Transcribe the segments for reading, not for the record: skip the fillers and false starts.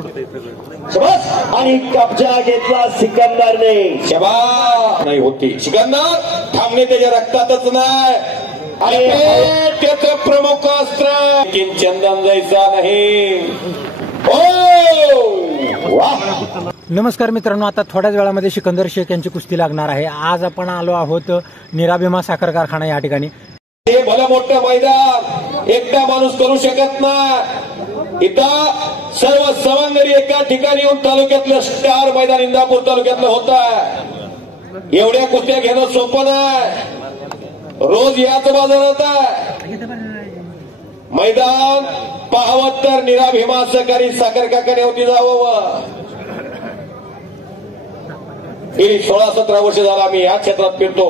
शबास आणि कब्जा घेतला सिकंदरने. शबास नाही होती सिकंदर थांबणे त्याच्या रक्तातच नाही आणि त्याचं प्रमुख अस्त्र चंदन जायचा नाही. नमस्कार मित्रांनो, आता थोड्याच वेळामध्ये सिकंदर शेख यांची कुस्ती लागणार आहे. आज आपण आलो आहोत निराभिमा साखर कारखाना या ठिकाणी. हे भलं मोठं मैदान एकटा माणूस करू शकत नाही. इथं सर्व सवंगडी एका ठिकाणी येऊन तालुक्यातलं स्टार मैदान इंदापूर तालुक्यातलं होत आहे. एवढ्या कुस्त्या घेणं सोपं नाही. रोज याच बाजारात आहे. मैदान पाहावं तर निराभिमा सहकारी साखर कारखान्यावरती होती जावं. गेली 16-17 वर्ष झाला आम्ही या क्षेत्रात फिरतो.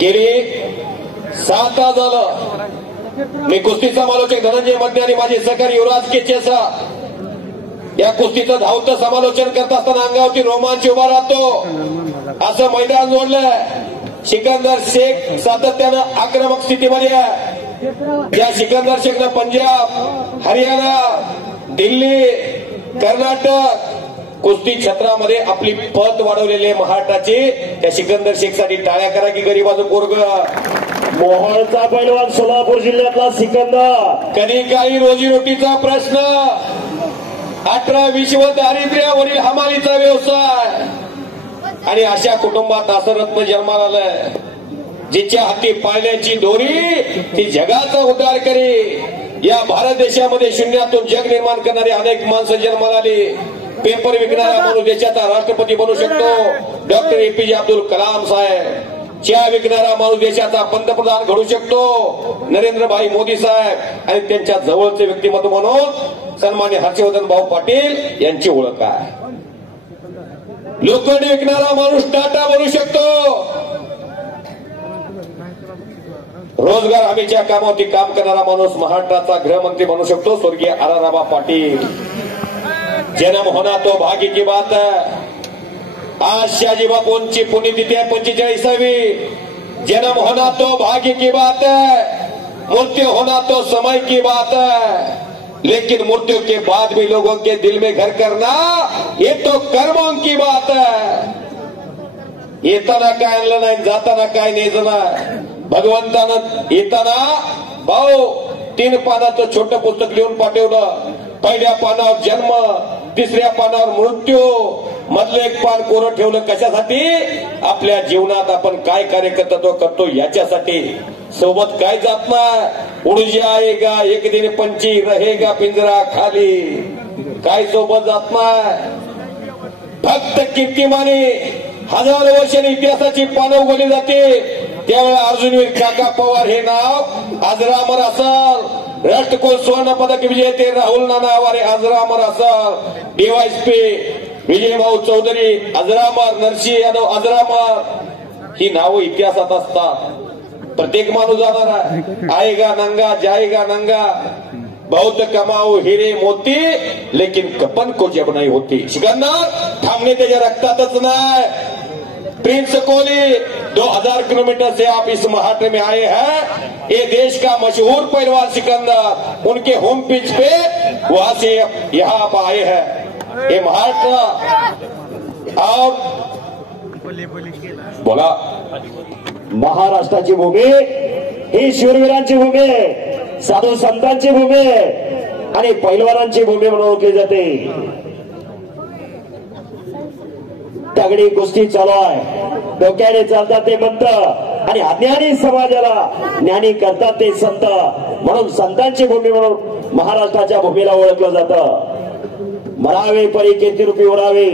गेली 7 तास झालं मी कुस्ती समालोचक धनंजय मध्य आणि माझे सहकारी युवराज केचेसा या कुस्तीचं धावतं समालोचन करत असताना अंगावरती रोमांच उभा राहतो. असं मैदान जोडलंय. सिकंदर शेख सातत्यानं आक्रमक स्थितीमध्ये आहे. या सिकंदर शेखनं पंजाब, हरियाणा, दिल्ली, कर्नाटक कुस्ती क्षेत्रामध्ये आपली पत वाढवलेले महाराष्ट्राचे त्या सिकंदर शेखसाठी टाळ्या करा की गरीबाचं पोरग. मोहोळचा पैलवान सोलापूर जिल्ह्यातला सिकंदर. कधी काही रोजीरोटीचा प्रश्न, 18 विश्व दारिद्र्यावरील हमालीचा व्यवसाय आणि अशा कुटुंबात असं रत्न जन्माला आलंय जिच्या हाती पाळण्याची दोरी ती जगाचा उद्धार करी. या भारत देशामध्ये शून्यातून जग निर्माण करणारी अनेक माणसं जन्माला आली. पेपर विकणारा माणूस देशाचा राष्ट्रपती बनू शकतो, डॉक्टर APJ अब्दुल कलाम साहेब. चहा विकणारा माणूस देशाचा पंतप्रधान घडू शकतो, नरेंद्रभाई मोदी साहेब. आणि त्यांच्या जवळचे व्यक्तिमत्व म्हणून सन्मान्य हर्षवर्धन भाऊ पाटील यांची ओळख आहे. लोखंड विकणारा माणूस टाटा बनू शकतो. रोजगार हमीच्या कामावरती काम करणारा माणूस महाराष्ट्राचा गृहमंत्री बनू शकतो, स्वर्गीय आराराबा पाटील. जन्म होना तो भाग्य की बात है. आज शहाजी बापूंची पुण्यतिथी आहे 45वी. जन्म होना तो भाग्य की बात है, मृत्यु होना तो समय की बात है. लेकिन मृत्यु के बाद भी लोगों के दिल में घर करना ये तो कर्मों की बात है. येताना काय आणलं नाही, जाताना काय न्यायचं नाही. भगवंतानं येताना भाऊ 3 पानाचं छोटं पुस्तक लिहून पाठवलं. पहिल्या पानावर जन्म, तिसऱ्या पानावर मृत्यू, मधलं एक पान कोरं ठेवलं. कशासाठी? आपल्या जीवनात आपण काय कार्यकर्तृत्व करतो याच्यासाठी. सोबत काय जात नाही. उड़ जाएगा एक दिन पंछी रहेगा पिंजरा खाली. काय सोबत जात नाही. फक्त कीर्तिमाने हजारो वर्षांनी इतिहासाची पानं उघडली जाते. त्यावेळेला अर्जुनवीर काका पवार हे नाव अजरामर असाल. राष्ट्रकुल स्वर्ण पदक विजेते राहुल नाना आवारे अजरामर असाल. DYSP विजयभाऊ चौधरी अजरामर, नरसिंह यादव अजरामर. ही नावं इतिहासात असतात. प्रत्येक माणूस जाणार आहे. आएगा नंगा जाएगा नंगा. बहुत कमाऊ हिरे मोती लेकिन कपन को जब नहीं होती. सिकंदर थांबणे त्याच्या रक्तातच नाही. प्रिंस कोहली 2000 किलोमीटर से आप इस महाराष्ट्र में आए हैं. ये देश का मशहूर पहलवान सिकंदर, उनके होम पिच पे वहां से यहाँ आप आए हैं. ये महाराष्ट्र और बोला महाराष्ट्राची भूमी ही शूरवीरांची भूमी, साधू संतांची भूमी आणि पैलवानांची भूमी म्हणून ओळखली जाते. तगडी कुस्ती चालू आहे. डोक्याने चालतात ते मंत्र आणि अज्ञानी समाजाला ज्ञानी करतात ते संत. म्हणून संतांची भूमी म्हणून महाराष्ट्राच्या भूमीला ओळखलं जातं. मरावे परी कीर्ती रूपी उरावे.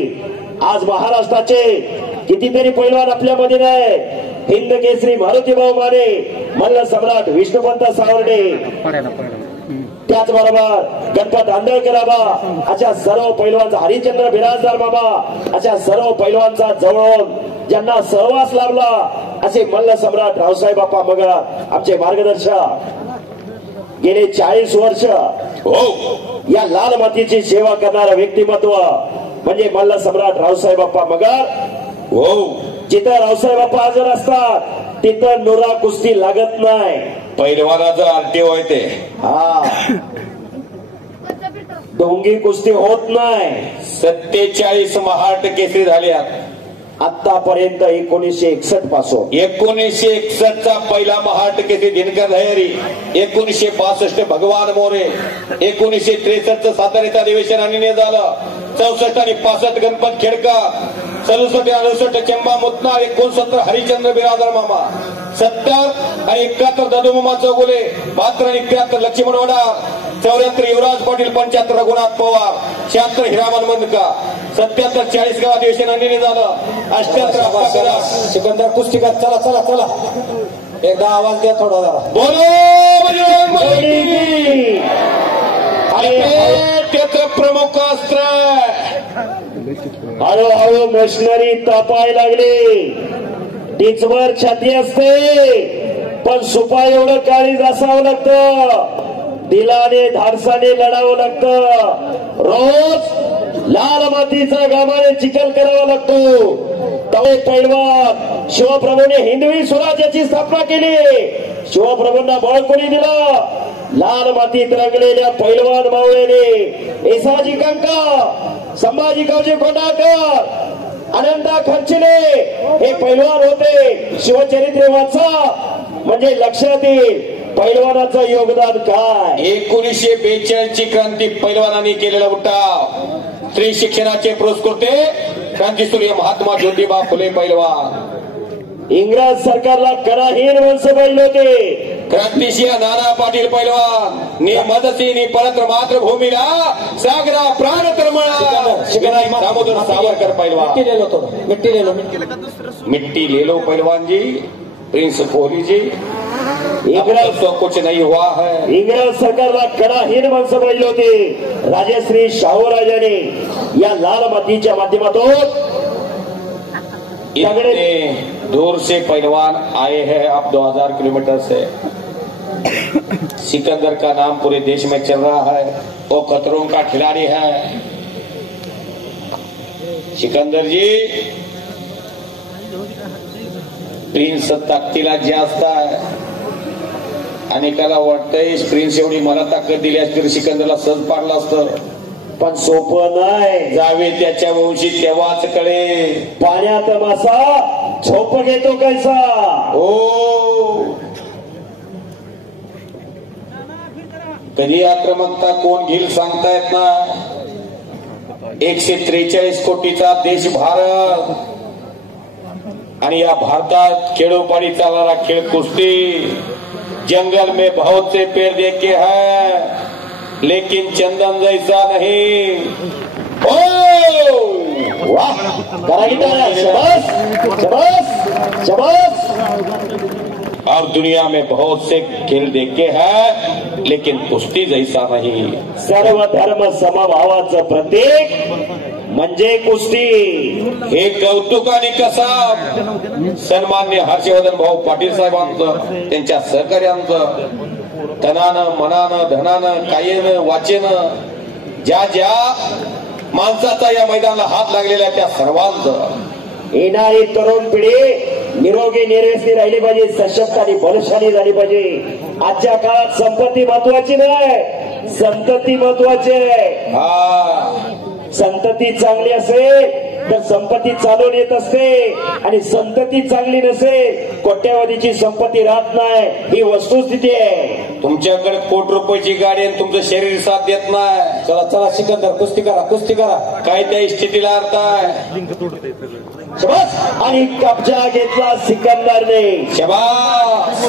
आज महाराष्ट्राचे कितीतरी पैलवान आपल्यामध्ये नाही. हिंद केसरी मारुतीभाऊ माने, मल्ल सम्राट विष्णुपंत सावर्डे, त्याचबरोबर गणपत आंदळकर बाबा, अशा सर्व पैलवानचा हरिचंद्र बिराजदार बाबा, अशा सर्व पैलवानचा जवळून ज्यांना सहवास लाभला असे मल्ल सम्राट रावसाहेब बाप्पा मगर आमचे मार्गदर्शक. गेले 40 वर्ष या लाल मातीची सेवा करणारं व्यक्तिमत्व म्हणजे मल्ल सम्राट रावसाहेब बाप्पा मगर. जिथं रावसाहेब बाप्पा हजर असतात तिथं नुरा कुस्ती लागत नाही. पैलवानाचं आरटीओ आहे ते. ढोंगी कुस्ती होत नाही. 47 महाराष्ट्र केसरी झाल्यात आतापर्यंत 1961 पासून. 1961चा पहिला महाराष्ट्र केसरी दिनकर लहरी, 1962 भगवान मोरे, 1963 साताऱ्याचं अधिवेशन आणि झालं, 64 आणि 65 गणपत खेडकर, 67 आणि 68 चंबा मुतना, 69 हरिचंद्र बिरादर मामा, 70 आणि 71 दादूमामा चौगुले, 72 आणि 73 लक्ष्मण वडार, 74 युवराज पाटील, 75 रघुनाथ पवार, 76 हिरामन मंदका, 77 40 गाव अधिवेशन आणि झालं, 78 सिकंदर कुस्तीकर. चला चला चला, एकदा आवाज द्या थोडा जरा. बोलो बजरंग बली. त्याचं प्रमुख अस्त्र हळूहळू मशिनरी तापायला लागली. टीचवर छाती असते पण सुपा एवढं काळीज असावं लागतं. दिलाने धाडसाने लढावं लागतं. रोज लाल मातीचा घामाने चिखल करावा लागतो. तवे पैलवान शिवप्रभूने हिंदवी स्वराज्याची स्थापना केली. शिवप्रभूंना बळ कोणी दिलं? लाल मातीत रंगलेल्या पैलवान मावळ्याने. येसाजी कंका, संभाजी गावचे कोंडाळकर, अनंता खर्चिले हे पैलवान होते. शिवचरित्र वाचा म्हणजे लक्षात येईल पैलवानाचं योगदान काय. 1942 ची क्रांती पैलवानांनी केलेला उठाव. स्त्री शिक्षणाचे पुरस्कृते क्रांतीसूर्य महात्मा ज्योतिबा फुले पैलवान. इंग्रज सरकारला कराहीन वंश बैल होते. क्रांतिसिंह नाना पाटील पैलवान. नि मदती नि परत मातृभूमीला सागरा प्राण तरमळा. दामोदर सावरकर पैलवान. मिट्टी ले लो पैलवान जी. प्रिंस कोहली जी. इंग्रज तो कुछ नहीं हुआ है. इंग्रज सरकारला कराहीन वंश बैल होते. राजश्री शाहूराजाने या लाल मातीच्या माध्यमातून इतने दूर से पहलवान आए हैं. अब 2000 किलोमीटर से. सिकंदर का नाम पूरे देश में चल रहा है. वो खतरों का खिलाड़ी है. सिकंदर जी प्रिन्स ताकदीला जास्त आहे. अनेकाला वाटतंय प्रिन्स एवढी मला ताकद दिली असती तर सिकंदरला सहज पाडलं असतं. पण सोपं नाही. जावे त्याच्या वंशी तेव्हाच कळे. पाण्यात मासा झोप घेतो कैसा. हो. कधी आक्रमकता कोण घेईल सांगता येत ना. 143 कोटीचा देश भारत आणि या भारतात खेळोपाडी चालणारा खेळ कुस्ती. जंगल में बहुत से पेड़ देखे हैं लेकिन चंदन जैसा नहीं. ओ वाह, शाबाश शाबाश शाबाश. और दुनिया में बहुत से खेल देखे हैं लेकिन कुस्ती जैसा नहीं. सर्व धर्म समभावाचं प्रतीक म्हणजे कुस्ती. हे कौतुकाने कसा सन्मान्य हर्षवर्धन भाऊ पाटील साहेबांचं, त्यांच्या सहकार्यांचं तनानं मनानं धनानं कायेनं वाचेनं ज्या ज्या माणसाचा या मैदानाला हात लागलेला आहे त्या सर्वांचं. येणारी तरुण पिढी निरोगी निर्व्यसनी राहिली पाहिजे. सशक्त आणि बलशाली झाली पाहिजे. आजच्या काळात संपत्ती महत्वाची नाही, संतती महत्वाची आहे. संतती चांगली असेल तर संपत्ती चालून येत असते आणि संतती चांगली नसेल कोट्यावधीची संपत्ती राहत नाही. ही वस्तुस्थिती आहे. तुमच्याकडे कोटी रुपयाची गाडी आणि तुमचं शरीर साथ देत नाही. चला चला सिकंदर कुस्ती करा कुस्ती करा. काय त्या स्थितीला अर्थ आहे. आणि कब्जा घेतला सिकंदरने. शाबास.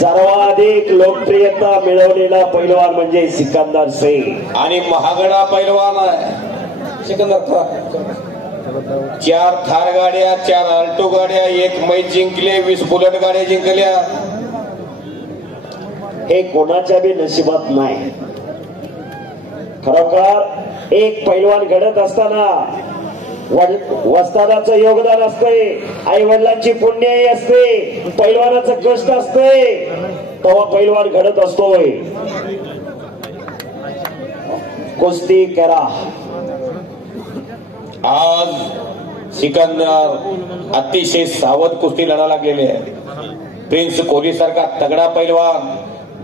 सर्वाधिक लोकप्रियता मिळवलेला पैलवान म्हणजे सिकंदर सिंग. आणि महागडा पैलवान आहे सिकंदर. 4 थार गाड्या, 4 अल्टो गाड्या, 1 मैच जिंकले, 20 बुलेट गाड्या जिंकल्या. हे कोणाच्या बी नशिबात नाही. खरोखर एक पैलवान घडत असताना वस्तादाचं योगदान असते, आई वडिलांची पुण्याई असते, पैलवानाचं कष्ट असते, तेव्हा पैलवान घडत असतोय. कुस्ती करा. आज सिकंदर अतिशय सावध कुस्ती लढा लागलेले आहे. प्रिन्स कोहली सारखा तगडा पैलवान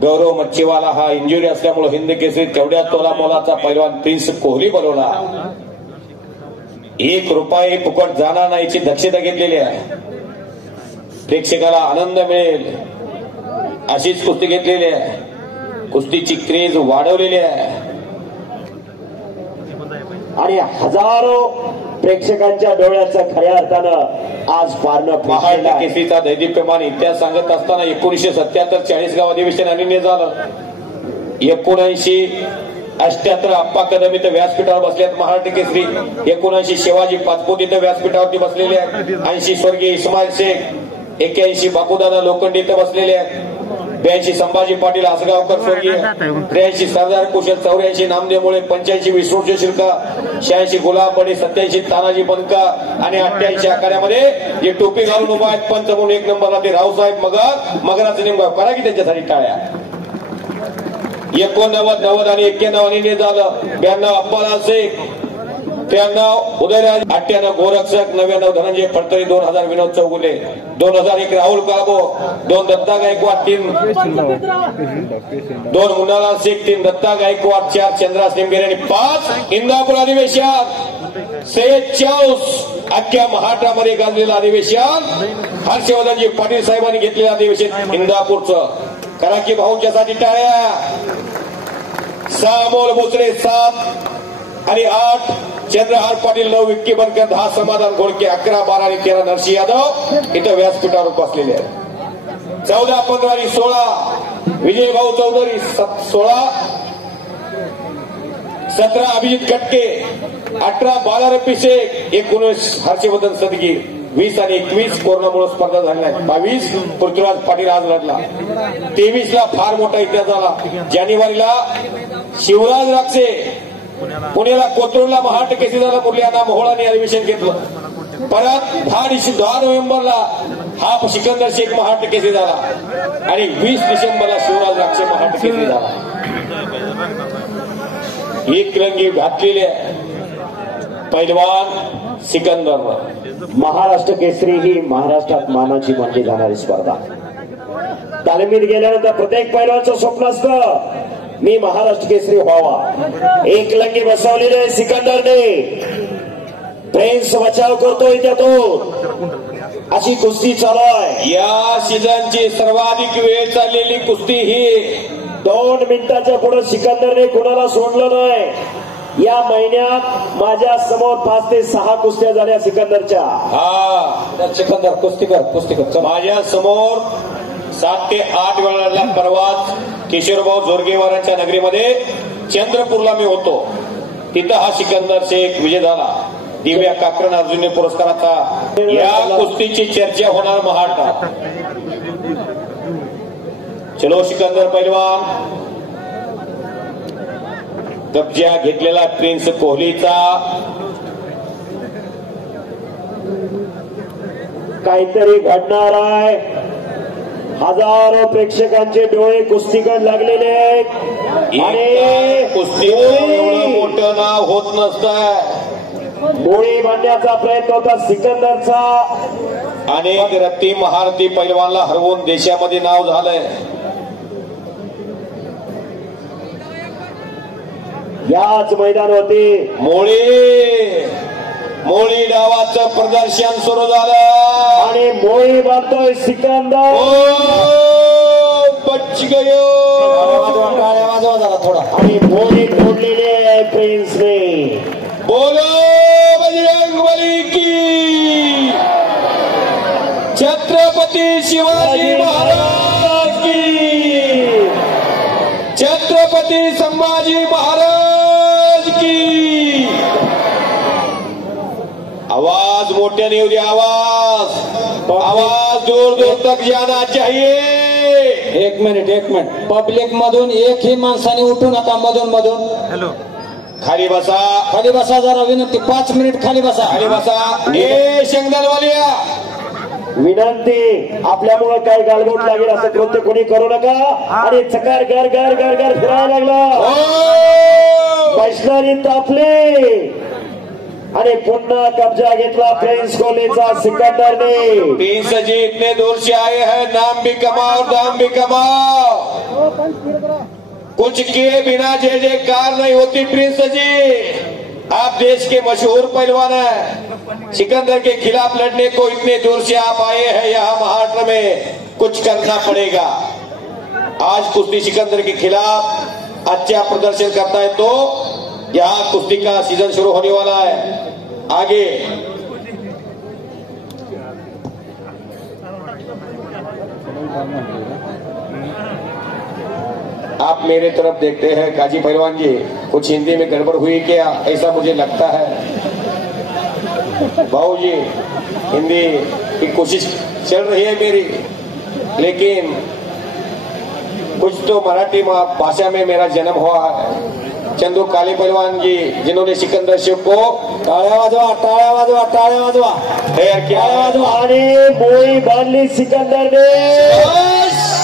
गौरव मच्छीवाला हा इंजुरी असल्यामुळे हिंद केसरी तेवढ्या तोला मोलाचा पैलवान प्रिन्स कोहली बोलवला. 1 रुपया फुकट जाणार नाहीची दक्षता घेतलेली आहे. प्रेक्षकाला आनंद मिळेल अशीच कुस्ती घेतलेली आहे. कुस्तीची क्रेज वाढवलेली आहे आणि हजारो प्रेक्षकांच्या डोळ्याचं खऱ्या अर्थानं आज पारणं महाराष्ट्र केसरीचा दैदिप्यमान इतिहास सांगत असताना 1977 40गाव अधिवेशन अनिर्णय झालं. 79-78 अप्पा कदम इथं व्यासपीठावर बसल्यात महाराष्ट्र केसरी. 79 शिवाजी पाचपोत इथं व्यासपीठावरती बसलेले आहेत. 80 स्वर्गीय इस्माईल शेख, 81 बापूदादा लोखंडे इथं बसलेले आहेत. 82 संभाजी पाटील आसगावकर स्वर्गीय, 83 सरदार कुशल, 84 नामदेव मुळे, 85 विष्णू शिल्का, 86 गुलाब बडे, 87 तानाजी बनका आणि 88 आखाड्यामध्ये जे टोपी घालून उभा आहेत पंच म्हणून 1 नंबरला ते रावसाहेब मगराचे नेमगाव. करा की त्यांच्यासाठी टाळ्या. 89, 90 आणि 91 आणि झालं. 92 अब्बालाल शेख, 93 उदयराज, 98 गोरक्षक, 99 धनंजय फडतरे, 2000 विनोद चौगुले, 2001 राहुल काबो, 2 दत्ता गायकवाड, 2 मुन्नालाल शेख, 3 दत्ता गायकवाड, 4 चंद्रास निमगेरे आणि 5 इंदापूर अधिवेशन 46 अख्ख्या महाराष्ट्रामध्ये गाजलेलं अधिवेशन. हर्षवर्धनजी पाटील साहेबांनी घेतलेलं अधिवेशन इंदापूरचं. करा की भाऊंच्यासाठी टाळ्या. 6 मोल बोचरे, 7 आणि 8 चंद्रहार पाटील, 9 विक्की बनकर, 10 समाधान घोडके, 11, 12 आणि 13 नरसिंह यादव इथं व्यासपीठावर बसलेले आहेत. 14, 15 आणि 16 विजय भाऊ चौधरी, 16, 17 अभिजित कटके, 18 बाला रफी शेख, 19 हर्षवर्धन सदगी, 20 आणि 21 कोरोनामुळे स्पर्धा झाल्या आहेत. 22 पृथ्वीराज पाटील आज लढला. 23 ला फार मोठा इतिहास झाला. जानेवारीला शिवराज राक्षे पुण्याला कोथरूडला महाराष्ट्र केसरी झाला. मुरलीयांना मोहोळाने अधिवेशन घेतलं. परत 10 नोव्हेंबरला हा सिकंदर शेख महाराष्ट्र केसरी झाला आणि 20 डिसेंबरला शिवराज राक्षे महाराष्ट्र केसरी झाला. एक रंगी घातलेले पैलवान सिकंदर. महाराष्ट्र केसरी ही महाराष्ट्रात मानाची मानली जाणारी स्पर्धा. तालमीत गेल्यानंतर प्रत्येक पैलवानचं स्वप्न असतं मी महाराष्ट्र केसरी व्हावा. एक लंगी बसवलेले सिकंदरने प्रेस बचाव करतोय त्यातून अशी कुस्ती चालू आहे. या सीझनची सर्वाधिक वेळ चाललेली कुस्ती ही 2 मिनिटाच्या पुढे सिकंदरने कुणाला सोडलं नाही. या महिन्यात माझ्या समोर 5 ते 6 कुस्त्या झाल्या सिकंदरच्या. हा सिकंदर कुस्तीकर माझ्या समोर 7 ते 8 वेळा. परवाच किशोरभाऊ जोरगेवारांच्या नगरीमध्ये चंद्रपूरला मी होतो. तिथं हा सिकंदर शेख विजय झाला. दिव्या काकरण अर्जुनी पुरस्काराचा. या कुस्तीची चर्चा होणार महाराष्ट्रात. चलो सिकंदर पैलवान. कब्जा घेतलेला प्रिन्स कोहलीचा. काहीतरी घडणार आहे. हजारो प्रेक्षकांचे डोळे कुस्तीकडे लागलेले आहेत आणि कुस्ती एवढं मोठं नाव होत नसतं. गोळी बांधण्याचा प्रयत्न होता सिकंदरचा. अनेक रत्ती महारथी पैलवानला हरवून देशामध्ये नाव झालंय. याच मैदानावरती मोळी डावाचं प्रदर्शन सुरू झालं आणि मोळी बांधतोय सिकंदर. बच गयो. थोडा आणि मोळी तोडलेली आहे प्रिन्सने. बोलो बजरंग बली की. छत्रपती शिवाजी महाराज की. छत्रपती संभाजी महाराज की. आवाज मोठ्याने येऊ दे. आवाज दूर दूर तक जाना चाहिए. एक मिनिट पब्लिक मधून एकही माणसाने उठून आता मधून हॅलो खाली बसा जरा विनंती. 5 मिनिट खाली बसा. ए शेंगदाणवालिया विनंती. आपल्यामुळे काय गालबोट लागेल असं कृत्य कोणी करू नका. आणि चकार गर गर गर गर फिरायला लागला. वैष्णवी तापले आणि पुन्हा कब्जा घेतला प्रिन्स कोहलीचा सिकंदरने. प्रिन्स जी इतने दूर से आए हैं. नाम भी कमाओ दाम भी कमाओ. कुछ किए बिना जय जयकार नहीं होती प्रिंस जी। आप देश के मशहूर पहलवान हैं। सिकंदर के खिलाफ लड़ने को इतने दूर से आप आए हैं, यहाँ महाराष्ट्र में कुछ करना पड़ेगा। आज कुश्ती सिकंदर के खिलाफ अच्छा प्रदर्शन करता है तो यहाँ कुश्ती का सीजन शुरू होने वाला है। आगे आप मेरे तरफ देखते हैं काजी पहलवान जी, कुछ हिंदी में गड़बड़ हुई क्या, ऐसा मुझे लगता है। भाऊ जी हिंदी की कोशिश चल रही है मेरी, लेकिन कुछ तो मराठी भाषा में मेरा जन्म हुआ है। चंदू काले पहलवान जी जिन्होंने सिकंदर शिव को टाळ्या वाजवा, टाळ्या वाजवा, टाळ्या वाजवा तैयार किया आणि मोळी बांधली सिकंदरने,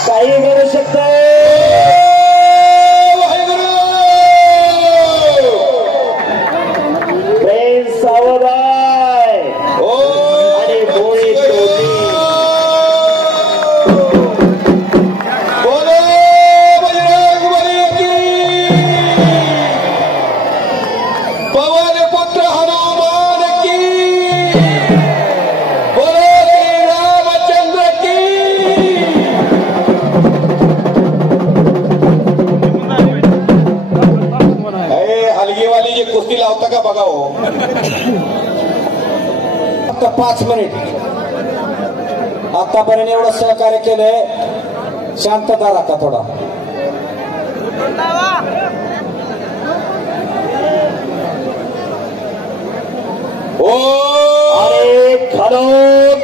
काही करू शकतंय। प्रिन्स सावध आहे आणि मोळी तोडली। पवन पुत्र हनुमान की, बोलो श्री रामचंद्र की। हलगी वाली जी कुस्ती लावता का बघा हो। फक्त 5 मिनिट आतापर्यंत एवढं सहकार्य केलंय, शांतता राखा थोडा। अरे खालून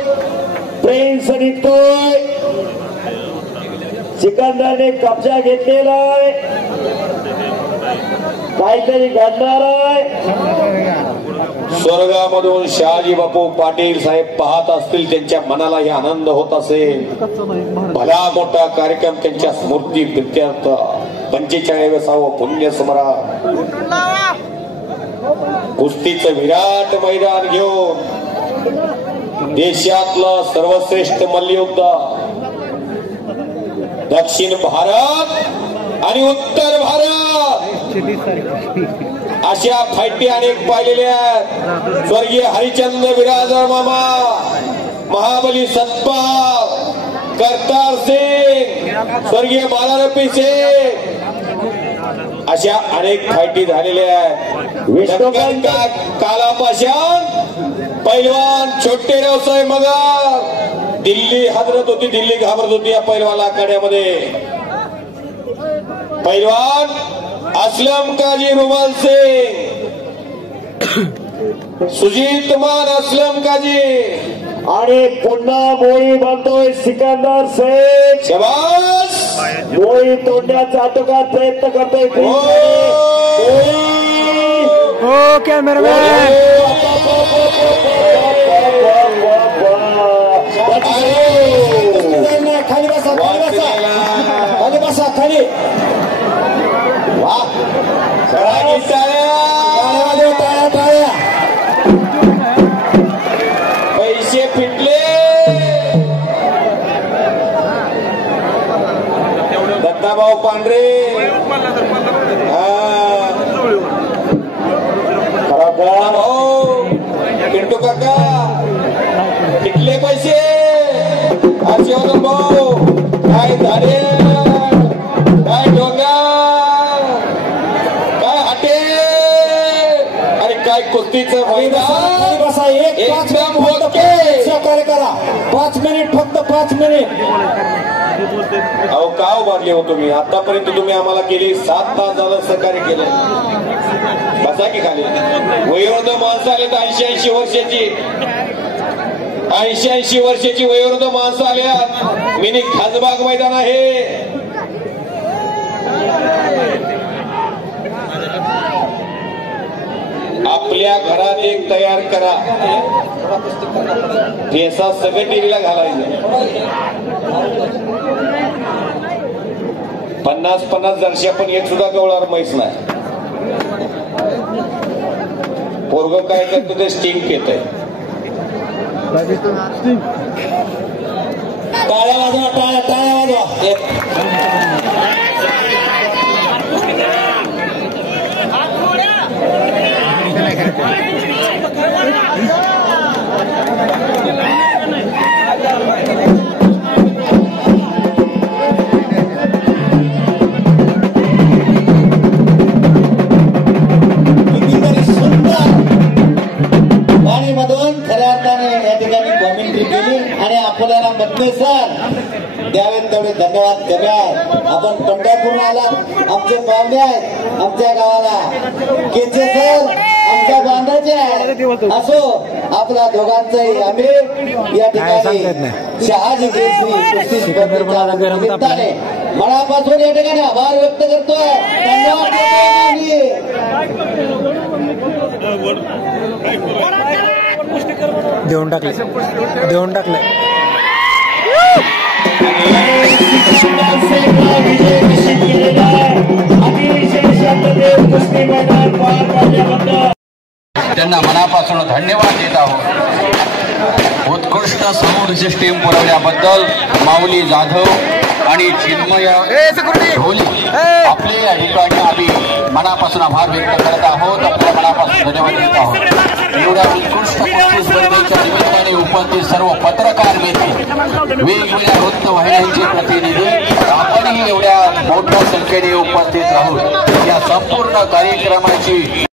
प्रिन्स निघतोय, सिकंदरने कब्जा घेतलेला आहे, काहीतरी घडणार आहे। स्वर्गामधून शहाजी बापू पाटील साहेब पाहत असतील, त्यांच्या मनालाही आनंद होत असेल। भला मोठा कार्यक्रम त्यांच्या स्मृती प्रित्यर्थ 45वें पुण्य स्मरण कुस्तीचं विराट मैदान घेऊन देशातलं सर्वश्रेष्ठ मल्लयुद्ध दक्षिण भारत आणि उत्तर भारत अशा फाईटी अनेक पाहिलेल्या आहेत। स्वर्गीय हरिचंद्र बिराजदार मामा, महाबली सतपाल, करतार सिंग, स्वर्गीय बालारपी सिंग, अशा अनेक फाईटी झालेल्या आहेत। विष्णुकांत कालापाषाण पैलवान छोटे रावसाहेब मगर, दिल्ली हादरत होती, दिल्ली घाबरत होती या पैलवान आखाड्यामध्ये। पैलवान असलम काजी रुमाल सिंग, सुजीत मान असलम काजी, आणि पुन्हा मोळी बांधतोय सिकंदर शेख। शाबास, मोळी तोडण्याचा आटोकाट प्रयत्न करतोय हो कॅमेरामॅन। खाली बसा, खाली बसा, खाली बसा, खाली। वाह, टाळ्या, टाळ्या, टाळ्या। पैसे फिटले। दत्ताभाऊ पांढरे, पिंटू काका, फिटले पैसे। शिवधन भाऊ, काय झाडे, काय डोंगर, काय हाटे आणि काय कुस्तीचं मैदान। बसा, एक 5 मिनिट फक्त सहकार्य करा। 5 मिनिट, फक्त 5 मिनिट। अहो का उभारले हो तुम्ही? आतापर्यंत तुम्ही आम्हाला गेली 7 तास झालं सहकार्य केलं। बसा की खाली। वयोवृद्ध माणसं आले तर 80-80 वर्षाची, 80-80 वर्षाची वयोवृद्ध माणसं आल्या। मिनी खासबाग मैदान आहे। आपल्या घरात एक तयार करा, पैसा सगळं टीव्हीला घालायचं। 50-50 जर्शी पण एक सुद्धा गवळावर म्हैस नाही। पोरग काय करतो ते स्टिंग पेतय। टाळ्या वाजवा, टाळ्या, टाळ्या वाजवा। धन्यवाद कमी आहे. आपण पंढरपूरला आलात, आमचे पाहुणे आहेत आमच्या गावाला. केचे सर आमच्या बांधाचे आहेत. असो आपल्या दोघांचंही आम्ही या ठिकाणी शहाजी केसरी कुस्ती स्पर्धेच्या निमित्ताने मनापासून या ठिकाणी आभार व्यक्त करतोय. धन्यवाद देऊन टाकले त्यांना मनापासून धन्यवाद देत आहोत. उत्कृष्ट समोर सिस्टीम पुरवल्याबद्दल माऊली जाधव आणि चिन्मय ढोली आपले या ठिकाणी आम्ही मनापासून आभार व्यक्त करत आहोत. आपल्या मनापासून धन्यवाद देत आहोत. एवढ्या उत्कृष्ट कुस्ती स्पर्धेच्या निमित्ताने उपस्थित सर्व पत्रकार मित्र, वेगवेगळ्या वृत्तवाहिन्यांचे प्रतिनिधी, आपणही एवढ्या मोठ्या संख्येने उपस्थित राहून या संपूर्ण कार्यक्रमाची